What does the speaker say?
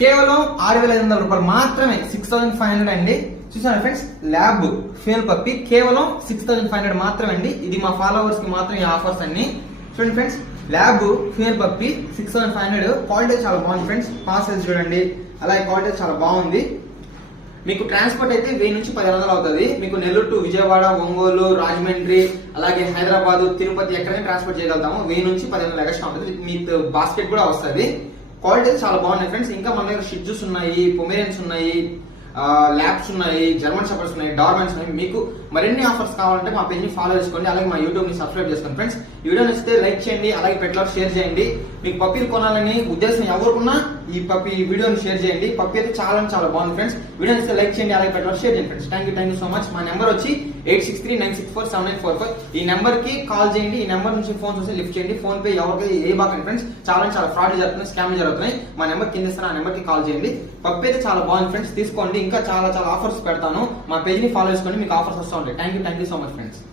కేవలం 6,500 రూపాయలు మాత్రమే, 6,500 అండి. చూసాను ఫ్రెండ్స్, ల్యాబ్ ఫీమేల్ పప్పి కేవలం 6,500 మాత్రమే అండి. ఇది మా ఫాలోవర్స్ కి మాత్రం ఈ ఆఫర్స్ అన్ని. చూడండి friends, lab female puppy 6,500. Quality చాలా బాగుంది ఫ్రెండ్స్. పాసెస్ చూడండి, అలాగే క్వాలిటీ చాలా బాగుంది. మీకు ట్రాన్స్పోర్ట్ అయితే 1000 నుంచి 1500 అవుతుంది. మీకు నెల్లూరు టు విజయవాడ, ఒంగోలు, రాజమండ్రి, అలాగే హైదరాబాద్, తిరుపతి ఎక్కడైనా ట్రాన్స్పోర్ట్ చేయగలుగుతాము. 1000 నుంచి 1500 ఎక్స్ట్రా ఉంటుంది. మీకు బాస్కెట్ కూడా వస్తుంది. క్వాలిటీ చాలా బాగున్నాయి ఫ్రెండ్స్. ఇంకా మన దగ్గర షిట్జూస్ ఉన్నాయి, పొమేరియన్స్ ఉన్నాయి, ల్యాబ్స్ ఉన్నాయి, జర్మన్ షెపర్డ్స్ ఉన్నాయి, డార్మెన్స్ ఉన్నాయి. మీకు మరిన్ని ఆఫర్స్ కావాలంటే మా పేజ్ ని ఫాలో చేసుకోండి, అలాగే మా యూట్యూబ్ ని సబ్స్క్రైబ్ చేసుకోండి ఫ్రెండ్స్. ఈ వీడియో నచ్చితే లైక్ చేయండి, అలాగే పెట్టలో షేర్ చేయండి. మీకు పప్పీలు కొనాలని ఉద్దేశం ఎవరుకున్నా ఈ వీడియోని షేర్ చేయండి. పప్పి అయితే చాలా బాగుంది ఫ్రెండ్స్. వీడియో నచ్చితే లైక్ చేయండి, అలాగే పెట్టలో షేర్ చేయండి friends. Thank you so much. మా నెంబర్ వచ్చి 8639647945. ఈ నెంబర్ కి కాల్ చేయండి. ఈ నెంబర్ నుంచి ఫోన్ వస్తే లిఫ్ట్ చేయండి. ఫోన్ పే ఎవరికి ఏ బాకండి ఫ్రెండ్స్. చాలా ఫ్రాడ్ జరుగుతున్నాయి, స్కామ్ జరుగుతున్నాయి. మా నెంబర్ కింద ఇస్తాను, ఆ నెంబర్ కి కాల్ చేయండి. పప్పి అయితే చాలా బాగుంది ఫ్రెండ్స్, తీసుకోండి. ఇంకా చాలా ఆఫర్స్ పెడతాను. మా పేజ్ ని ఫాలో చేసుకోండి, మీకు ఆఫర్స్ వస్తూ ఉంటాయి. Thank you so much friends.